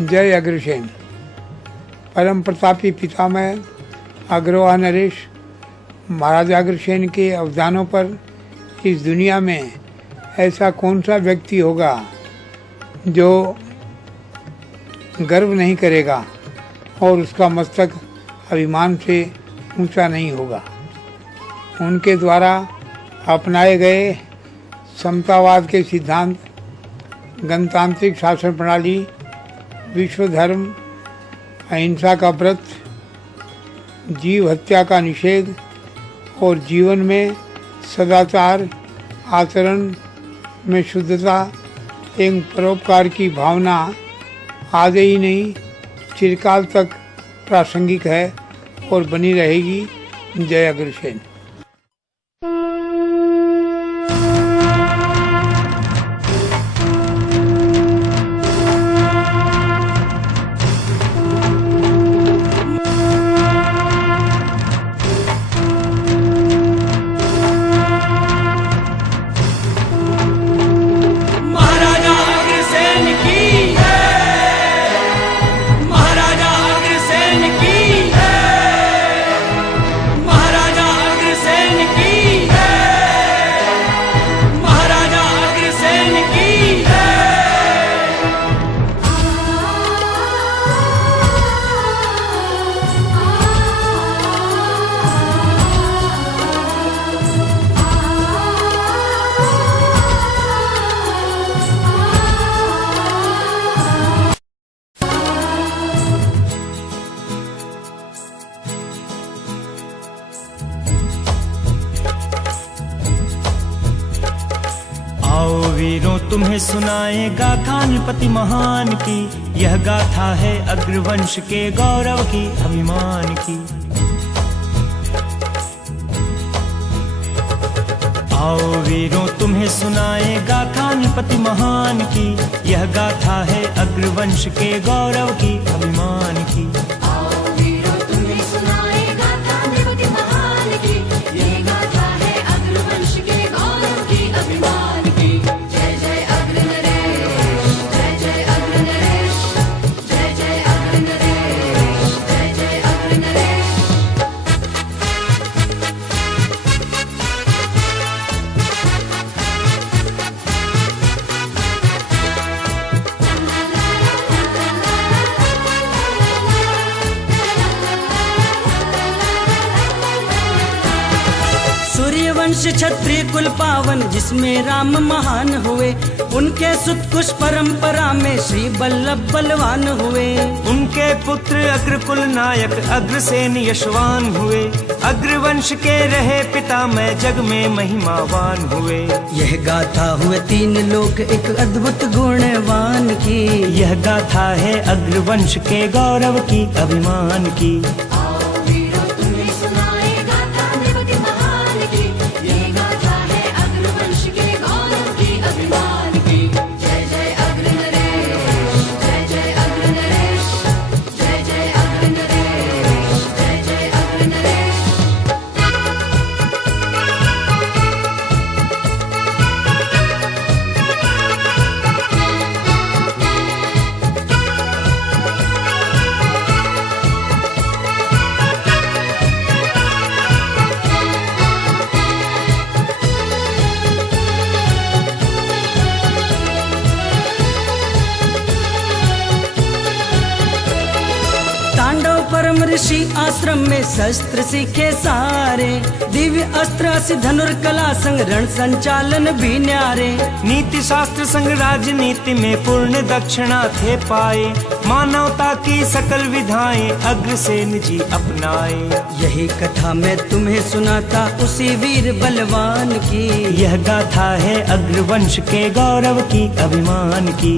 जय अग्रसेन। परम प्रतापी पितामह अग्रवा नरेश महाराजा अग्रसेन के अवदानों पर इस दुनिया में ऐसा कौन सा व्यक्ति होगा जो गर्व नहीं करेगा और उसका मस्तक अभिमान से ऊंचा नहीं होगा। उनके द्वारा अपनाए गए समतावाद के सिद्धांत, गणतांत्रिक शासन प्रणाली, विश्व धर्म, अहिंसा का व्रत, जीव हत्या का निषेध और जीवन में सदाचार, आचरण में शुद्धता एवं परोपकार की भावना आज ही नहीं चिरकाल तक प्रासंगिक है और बनी रहेगी। जय अग्रसेन। वीरों तुम्हें सुनाए गाथा नृपति महान की, यह गाथा है अग्रवंश के गौरव की, अभिमान की। आओ वीरों तुम्हें सुनाए गाथा नृपति महान की, यह गाथा है अग्रवंश के गौरव की, अभिमान की। वंश क्षत्रिय कुल पावन जिसमें राम महान हुए, उनके सुत कुश परंपरा में श्री बल्लभ बलवान हुए। उनके पुत्र अग्रकुल नायक अग्रसेन यशवान हुए, अग्रवंश के रहे पिता में जग में महिमावान हुए। यह गाथा हुए तीन लोक एक अद्भुत गुणवान की, यह गाथा है अग्रवंश के गौरव की, अभिमान की। परम ऋषि आश्रम में शस्त्र सीखे सारे, दिव्य अस्त्र से धनुर्कला संग रण संचालन भी न्यारे। नीति शास्त्र संग राजनीति में पूर्ण दक्षिणा थे पाए, मानवता की सकल विधाएं अग्रसेन जी अपनाए। यही कथा मैं तुम्हें सुनाता उसी वीर बलवान की, यह गाथा है अग्रवंश के गौरव की, अभिमान की।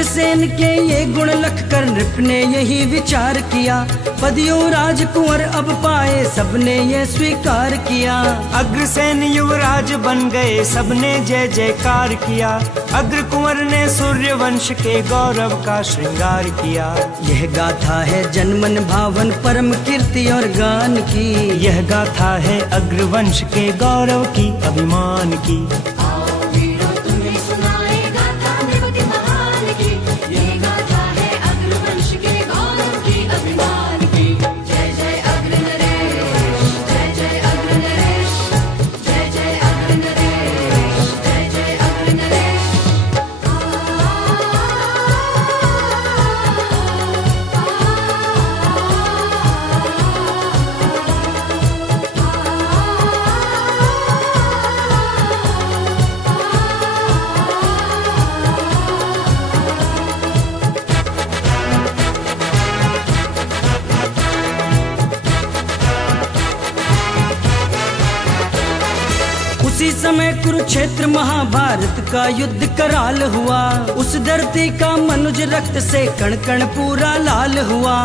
अग्रसेन के ये गुण लख कर नृप ने यही विचार किया, पदियो राजकुंवर अब पाए सबने ये स्वीकार किया। अग्रसेन युवराज बन गए सबने जय जयकार किया, अग्र कुंवर ने सूर्य वंश के गौरव का श्रृंगार किया। यह गाथा है जनमन भावन परम कीर्ति और गान की, यह गाथा है अग्रवंश के गौरव की अभिमान की। उसी समय कुरुक्षेत्र महाभारत का युद्ध कराल हुआ, उस धरती का मनुज रक्त से कण कण पूरा लाल हुआ।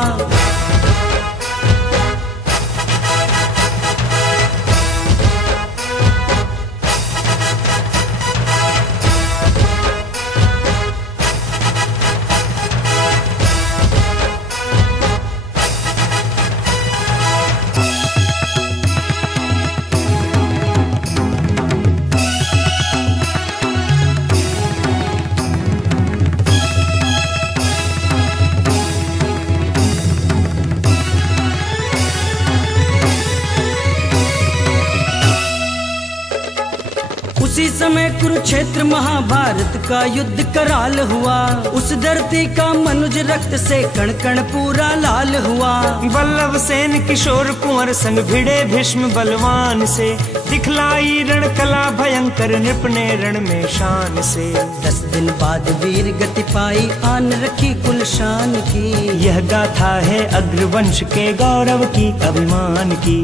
उसी समय कुरुक्षेत्र महाभारत का युद्ध कराल हुआ, उस धरती का मनुज रक्त से कण कण पूरा लाल हुआ। बल्लभ सेन किशोर कुंवर संग भिड़े भीष्म बलवान से, दिखलाई रण कला भयंकर नृप ने रण में शान से। 10 दिन बाद वीर गति पाई आन रखी कुल शान की, यह गाथा है अग्रवंश के गौरव की अभिमान की।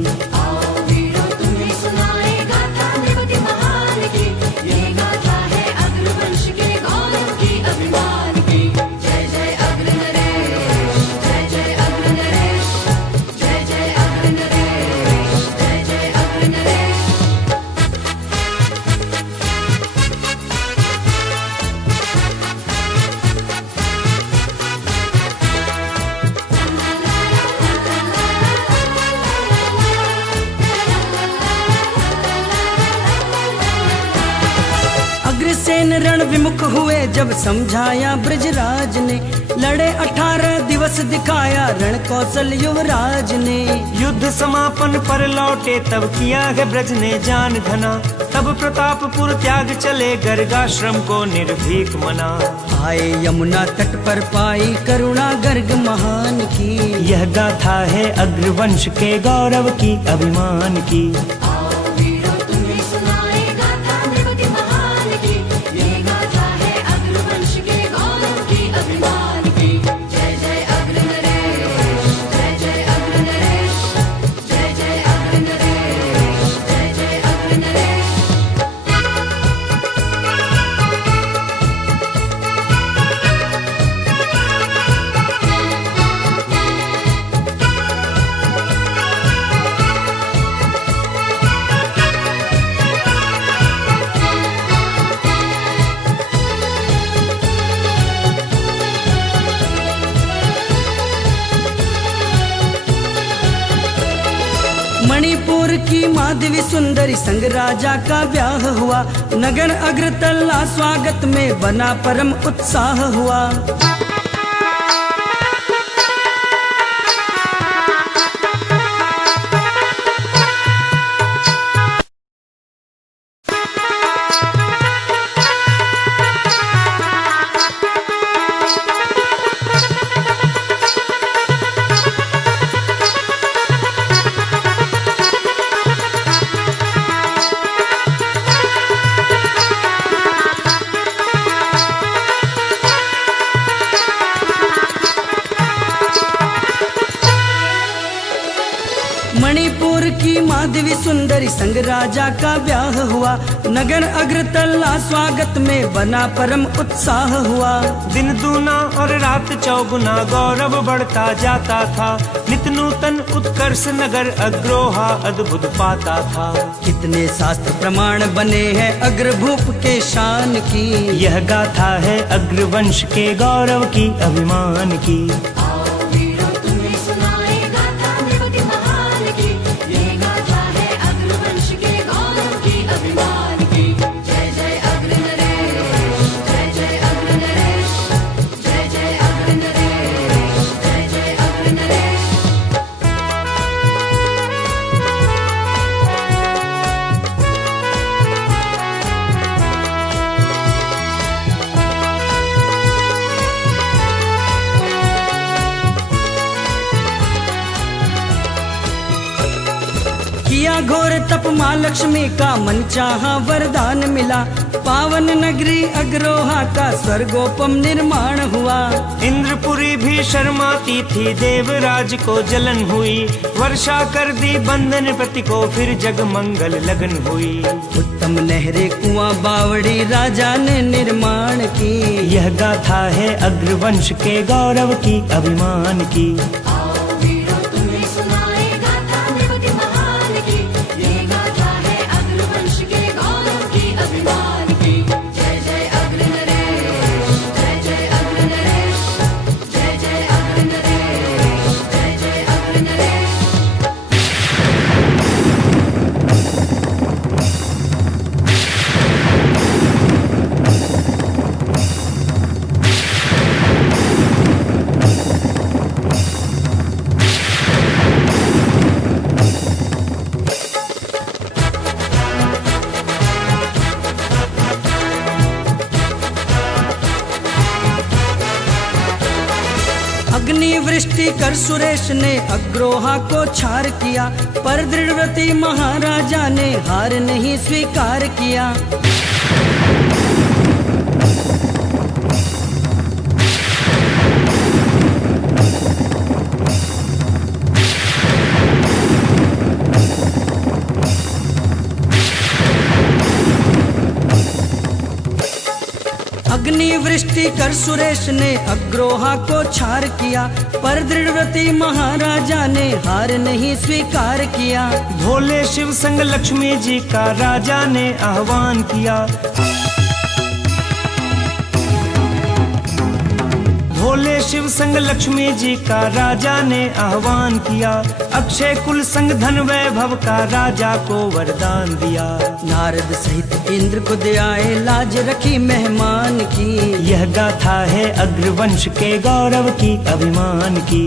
अग्रसेन रण विमुख हुए जब समझाया ब्रजराज ने, लड़े 18 दिवस दिखाया रण कौशल युवराज ने। युद्ध समापन पर लौटे तब किया है ब्रज ने जान धना, तब प्रतापपुर त्याग चले गर्गाश्रम को निर्भीक मना। आए यमुना तट पर पाई करुणा गर्ग महान की, यह गाथा है अग्रवंश के गौरव की अभिमान की। मणिपुर की माधवी सुंदरी संग राजा का ब्याह हुआ, नगर अग्रतला स्वागत में बना परम उत्साह हुआ। मणिपुर की माधवी सुंदरी संग राजा का ब्याह हुआ। नगर अग्रतला स्वागत में बना परम उत्साह हुआ। दिन दूना और रात चौगुना गौरव बढ़ता जाता था। नित नूतन उत्कर्ष नगर अग्रोहा अद्भुत पाता था। कितने शास्त्र प्रमाण बने हैं अग्रभूप के शान की। यह गाथा है अग्रवंश के गौरव की, अभिमान की। किया घोर तप माँ लक्ष्मी का मन चाहा वरदान मिला। पावन नगरी अग्रोहा का स्वर्गोपम निर्माण हुआ। इंद्रपुरी भी शर्माती थी, देवराज को जलन हुई। वर्षा कर दी बंधन प्रति को, फिर जग मंगल लगन हुई। उत्तम नहरे कुआं बावड़ी राजा ने निर्माण की। यह गाथा है अग्रवंश के गौरव की, अभिमान की। अग्नि वृष्टि कर सुरेश ने अग्रोहा को छार किया। पर दृढ़व्रती महाराजा ने हार नहीं स्वीकार किया। अग्नि वृष्टि कर सुरेश ने अग्रोहा को छार किया। पर दृढ़व्रती महाराजा ने हार नहीं स्वीकार किया। भोले शिव संग लक्ष्मी जी का राजा ने आह्वान किया। भोले शिव संग लक्ष्मी जी का राजा ने आह्वान किया। अक्षय कुल संग धन वैभव का राजा को वरदान दिया। नारद सहित इंद्र को दे आए, लाज रखी मेहमान की। यह गाथा है अग्रवंश के गौरव की, अभिमान की।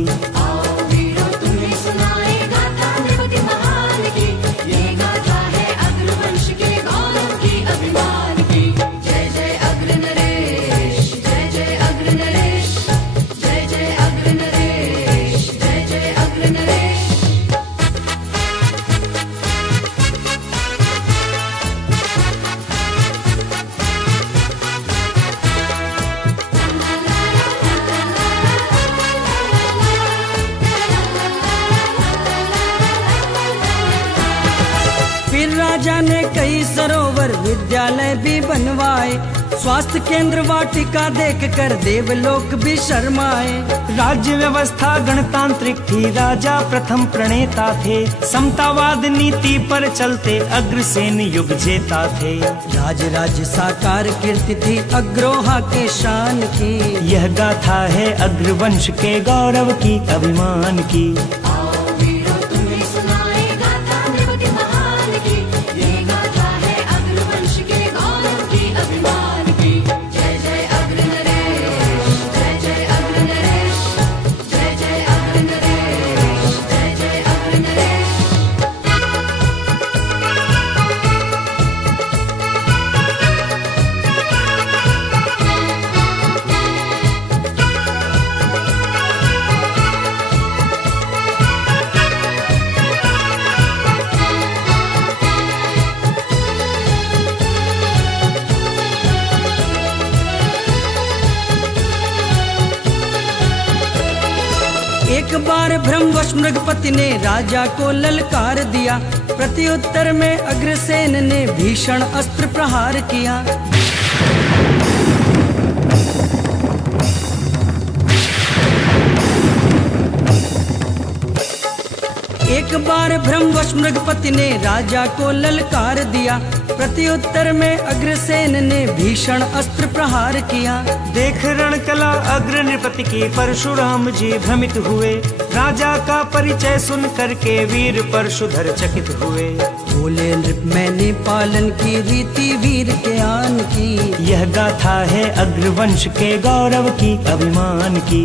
राजा ने कई सरोवर विद्यालय भी बनवाए। स्वास्थ्य केंद्र वाटिका देखकर देवलोक भी शर्माए। राज्य व्यवस्था गणतांत्रिक थी, राजा प्रथम प्रणेता थे। समतावाद नीति पर चलते अग्रसेन युग जेता थे। राज राज्य साकार कीर्ति थी अग्रोहा के शान की। यह गाथा है अग्रवंश के गौरव की, अभिमान की। बार भ्रमवश मृगपति ने राजा को ललकार दिया, प्रत्युत्तर में अग्रसेन ने भीषण अस्त्र प्रहार किया। एक बार भ्रमवश मृगपति ने राजा को ललकार दिया, प्रत्युत्तर में अग्रसेन ने भीषण अस्त्र प्रहार किया। देख रणकला अग्र नृपति की परशुराम जी भ्रमित हुए, राजा का परिचय सुन करके वीर परशुधर चकित हुए। बोले नृप मैंने पालन की रीति वीर के आन की, यह गाथा है अग्रवंश के गौरव की अभिमान की।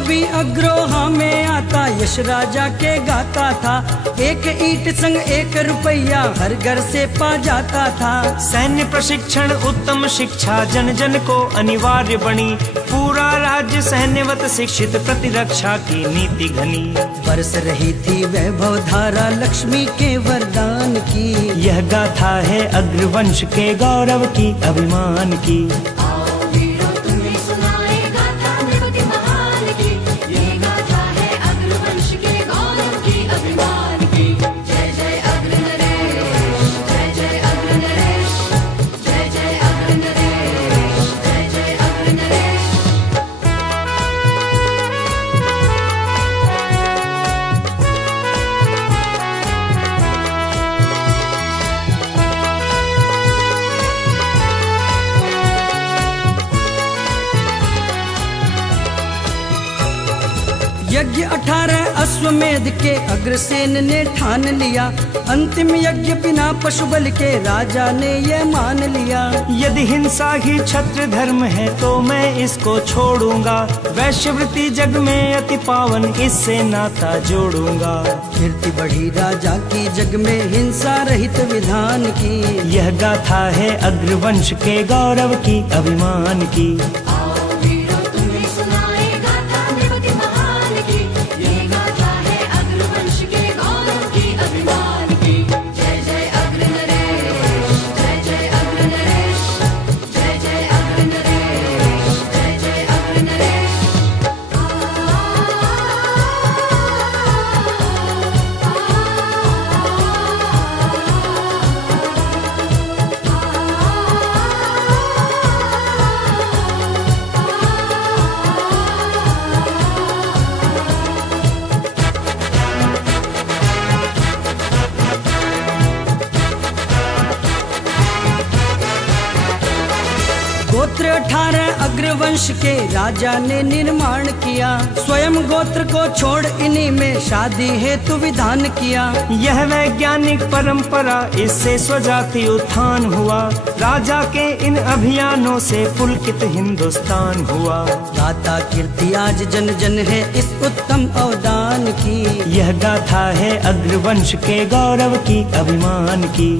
भी अग्रोहा में आता यश राजा के गाता था, एक ईंट संग 1 रुपया हर घर से पा जाता था। सैन्य प्रशिक्षण उत्तम शिक्षा जन जन को अनिवार्य बनी, पूरा राज्य सैन्यवत शिक्षित प्रतिरक्षा की नीति घनी। बरस रही थी वैभव धारा लक्ष्मी के वरदान की, यह गाथा है अग्रवंश के गौरव की अभिमान की। यज्ञ 18 अश्वमेध के अग्रसेन ने ठान लिया, अंतिम यज्ञ बिना पशुबल के राजा ने ये मान लिया। यदि हिंसा ही क्षत्र धर्म है तो मैं इसको छोड़ूंगा, वैश्यवृत्ति जग में अति पावन इससे नाता जोड़ूंगा। कीर्ति बढ़ी राजा की जग में हिंसा रहित विधान की, यह गाथा है अग्रवंश के गौरव की अभिमान की। गोत्र 18 अग्रवंश के राजा ने निर्माण किया, स्वयं गोत्र को छोड़ इन्हीं में शादी हेतु विधान किया। यह वैज्ञानिक परंपरा इससे स्वजाति उत्थान हुआ, राजा के इन अभियानों से पुलकित हिंदुस्तान हुआ। गाथा कीर्ति आज जन जन है इस उत्तम अवदान की, यह गाथा है अग्रवंश के गौरव की अभिमान की।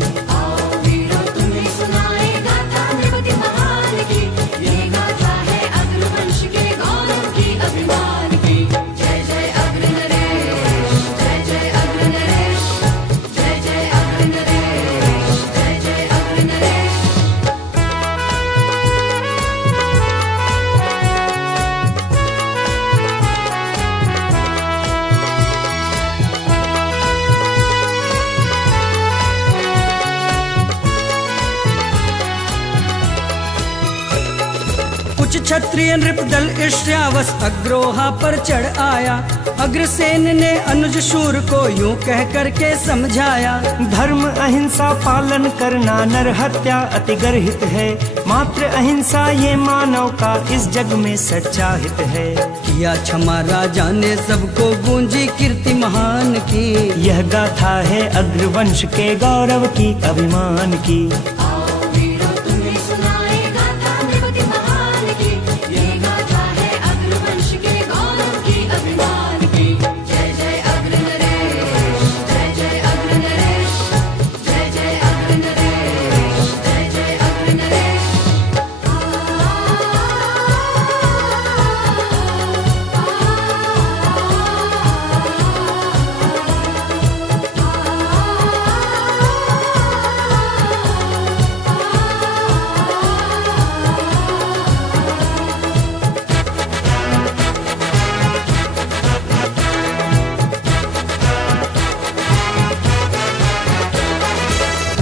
कुछ क्षत्रिय नृपदल ईर्ष्यावश अग्रोहा पर चढ़ आया। अग्रसेन ने अनुज शूर को यूं कह करके समझाया। धर्म अहिंसा पालन करना नर हत्या अति गर्हित है। मात्र अहिंसा ये मानव का इस जग में सच्चा हित है। किया क्षमा राजा ने सबको गूंजी कीर्ति महान की। यह गाथा है अग्रवंश के गौरव की अभिमान की।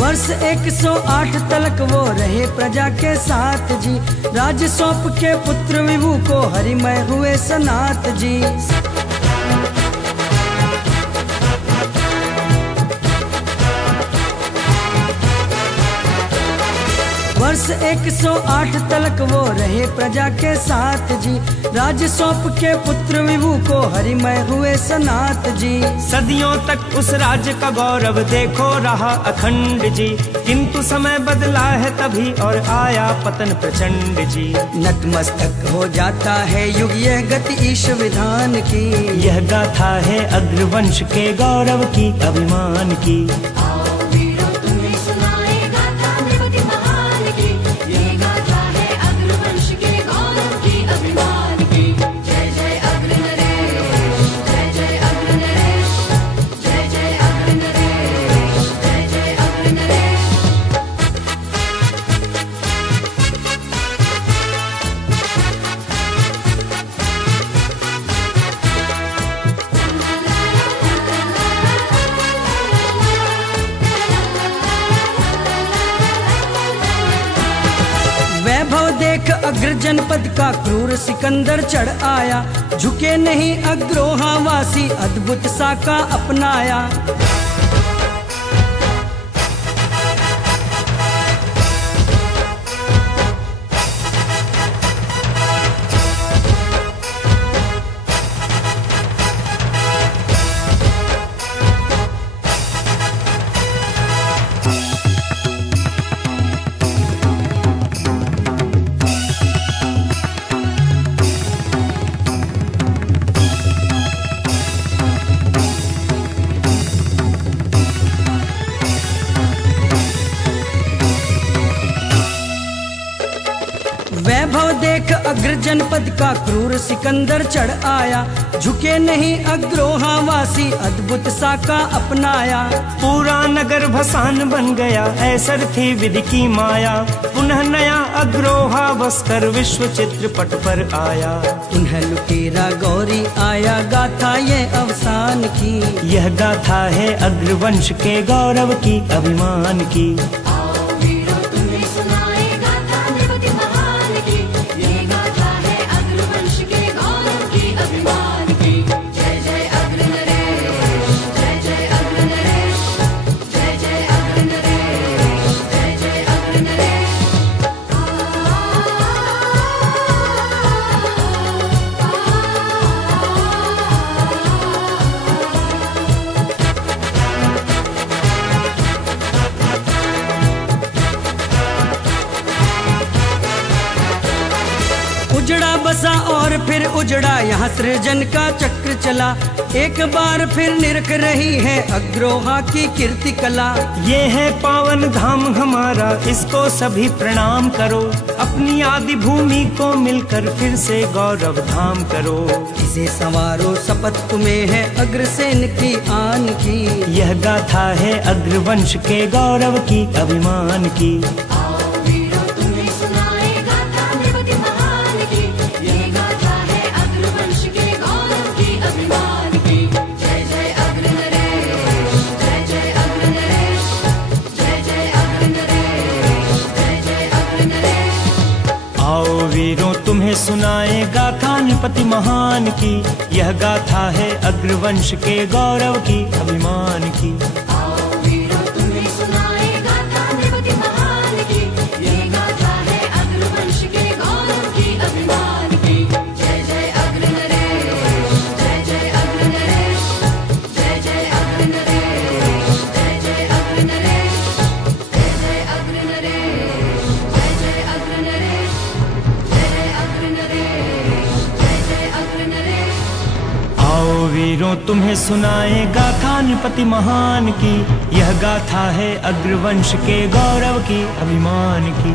वर्ष 108 तलक वो रहे प्रजा के साथ जी। राज सौंप के पुत्र विभु को हरिमय हुए सनात जी। वर्ष 108 तलक वो रहे प्रजा के साथ जी। राज सौंप के पुत्र विभु को हरिमय हुए सनात जी। सदियों तक उस राज्य का गौरव देखो रहा अखंड जी। किंतु समय बदला है तभी और आया पतन प्रचंड जी। नतमस्तक हो जाता है युग यह गति ईश विधान की। यह गाथा है अग्रवंश के गौरव की अभिमान की। वैभव देख अग्र जनपद का क्रूर सिकंदर चढ़ आया। झुके नहीं अग्रोहा वासी अद्भुत सा का अपनाया। वैभव देख अग्र जनपद का क्रूर सिकंदर चढ़ आया। झुके नहीं अग्रोहा वासी अद्भुत सा का अपनाया। पूरा नगर भसान बन गया ऐसर थी विधि की माया। पुनः नया अग्रोहा बसकर विश्व चित्रपट पर आया। पुनः लुटेरा गौरी आया गाथा ये अवसान की। यह गाथा है अग्रवंश के गौरव की अभिमान की। उजड़ा बसा और फिर उजड़ा यहाँ सृजन का चक्र चला। एक बार फिर निरख रही है अग्रोहा की कीर्ति कला। ये है पावन धाम हमारा इसको सभी प्रणाम करो। अपनी आदि भूमि को मिलकर फिर से गौरव धाम करो। इसे संवारो शपथ तुम्हें है अग्रसेन की आन की। यह गाथा है अग्रवंश के गौरव की अभिमान की। नृपति महान की, यह गाथा है अग्रवंश के गौरव की, अभिमान की। आओ वीरों तुम्हें सुनाए गाथा नृपति महान की, ये गाथा है अग्रवंश के गौरव की, अभिमान की। जय जय अग्र नरेश, जय जय अग्र नरेश, जय जय अग्र नरेश, जय जय अग्र नरेश, जय जय अग्र नरेश, जय जय अग्र नरेश, जय जय अग्र नरेश, जय जय अग्र नरेश। आओ वीरों तुम्हें सुनाए गाथा नृपति महान की, यह गाथा है अग्रवंश के गौरव की, अभिमान की।